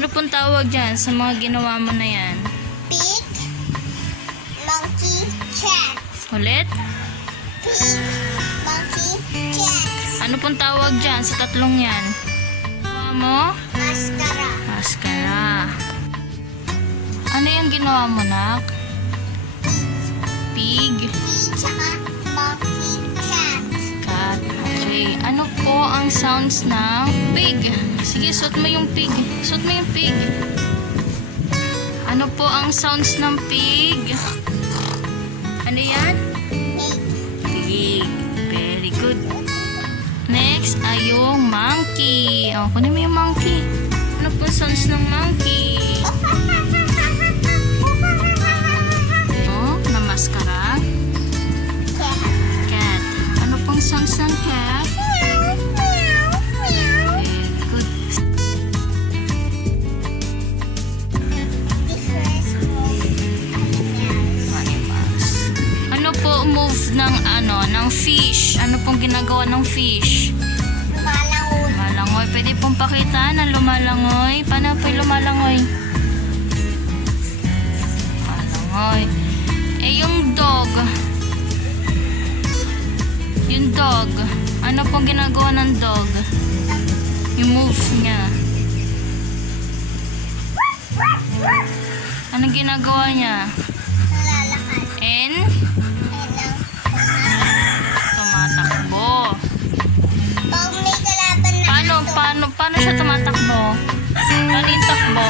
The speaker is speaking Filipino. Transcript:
Ano pong tawag dyan sa mga ginawa mo na yan? Pig, monkey, cat. Ulit? Pig, monkey, cat. Ano pong tawag dyan sa tatlong yan? Ginawa mo? Mascara. Mascara. Ano yung ginawa mo, nak? Pig. Pig, tsaka monkey, cat. Cat. Okay. Ano po ang sounds ng pig? Sige, suot mo yung pig. Suot mo yung pig. Ano po ang sounds ng pig? Ano yan? Pig. Pig. Very good. Next ay yung monkey. O, kunin mo yung monkey. Ano po sounds ng monkey? Oh, na maskara. Cat. Cat. Ano pong sounds ng cat? Meow, meow, meow. Very good. The first move. Animals. Ano po move ng fish? Ano pong ginagawa ng fish? Lumalangoy. Lumalangoy. Pwede pong pakita na lumalangoy. Paano po yung lumalangoy? Lumalangoy. Eh, yung dog. Yung dog. Ano pong ginagawa ng dog? Yung moves niya. Anong ginagawa niya? Nalalakad. And And ang tumatakbo. pag may kalaban na Paano siya tumatakbo? Paano yung takbo?